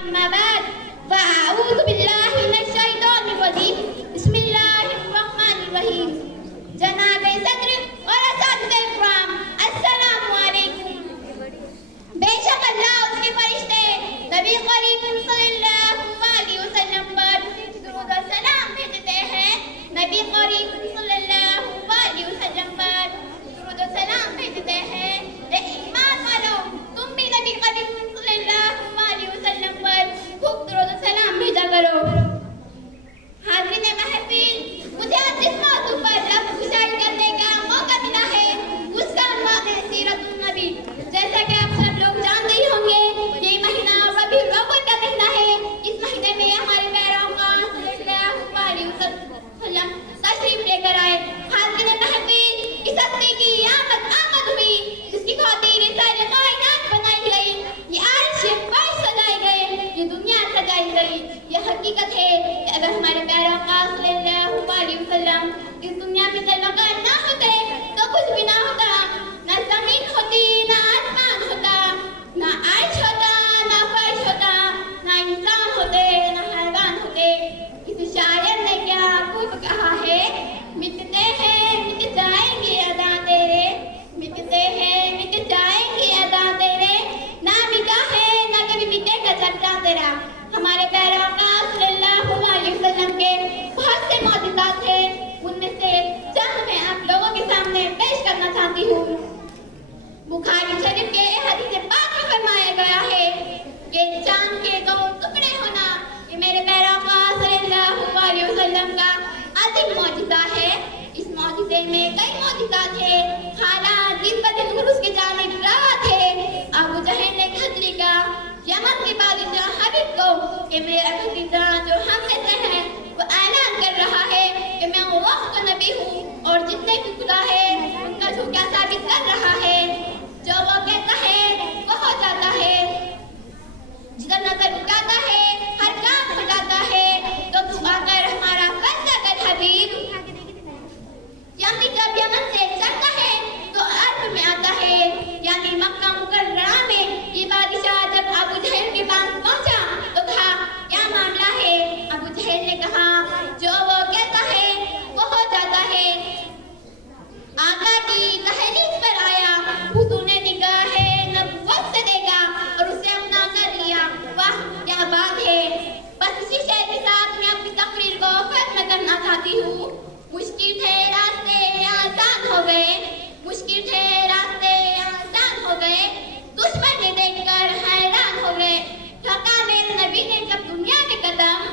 अम्मा बाद फ़अऊज़ु बिल्लाहि मिनश शैतानिर रजीम बिस्मिल्लाहिर रहमानिर रहीम। जनाबे सद्र और असातिज़ाए इकराम, अस्सलामु अलैकुम। बेशक अल्लाह उसके फरिश्ते नबी करीम सल्लल्लाहु अलैहि वसल्लम पर दुरूद और सलाम भेजते हैं। नबी करीम सल्लल्लाहु अलैहि वसल्लम पर दुरूद और सलाम भेजते हैं। ईमान वालों, तुम भी नबी करीम सल्लल्लाहु अलैहि वसल्लम पर खूब दुरूद और सलाम भेजा करो। हाज़रीन महफिल, मुझे आज जिस मौजू पर लफ्ज़ गुज़ार करने का मौका मिला है उसका नाम है सीरतुन नबी। जैसा कि आप सब लोग जानते ही होंगे, ये महीना रबीउल अव्वल का महीना है। इस महीने में हमारे पैगंबर सल्लल्लाहु अलैहि वसल्लम तशरीफ लेकर आए। हाज़रीन महफिल, इस हस्ती की आमद हुई जिसकी खातिर सारी कायनात बनाई गई, ये अर्श फर्श सजाए गए, ये दुनिया सजाई गई। ये हकीकत है कि अगर हमारे पैगंबर सल्लल्लाहु अलैहि वसल्लम इस दुनिया में तलवकार ना होते तो कुछ भी ना होता। ना जमीन होती, ना आसमान होता, ना अर्श होता, ना फर्श होता, ना इंसान होते, ना हैवान होते। किसी शायर ने क्या खूब कहा है, मिटते हैं मिट जाएंगे अदा तेरे, मिटते हैं मिट जाएंगे अदा तेरे, ना मिटा है ना कभी मिटेगा चर्चा तेरा। हमारे पैगंबर सल्लल्लाहु अलैहि वसल्लम के बहुत से मौजूदात थे, उनमें से चंद मैं आप लोगों के सामने पेश करना चाहती हूँ। बुखारी शरीफ के हदीस पाक में फरमाया गया है कि चांद के दो टुकड़े होना ये मेरे पैगंबर सल्लल्लाहु अलैहि वसल्लम का अजीम मौजूदा है। इस मौजूदे में कई मौजूदात थे। हालात दिन ब दिन उर्स के जानिब रहा थे। अबू जहल ने खतरी का यमन के बादशाह हबीब को कि मेरा भतीजा जो हम में से है वो ऐलान कर रहा है कि मैं वो नबी हूँ और जितने भी खुदा है उनका झूठा साबित कर रहा है। जो वो कहता है वो हो जाता है, जिधर नजर उठाता है हर काम हो जाता है। तो तू आकर हमारा फैसला कर हबीब। यानी जब यमन से चलता है तो अर्ब में आता है, यानी मक्का मुकर्रमा में ये बादशाह जब अबू जहल के पास पहुंचा तो कहा क्या मामला है। अबू जहल ने कहा जो वो कहता है वो हो जाता है। आका की तहरीर पर आया, हुजूर ने निगाहे नबुव्वत से देखा और उसे अपना कर लिया। वाह क्या बात है। बस इसी शेर के साथ मैं अपनी तकरीर को खत्म करना चाहती हूँ। मुश्किल थे रास्ते आसान हो गए, मुश्किल थे रास्ते आसान हो गए, दुश्मन ने देखकर हैरान हो गए। ठका मेरे नबी ने जब दुनिया में कदम,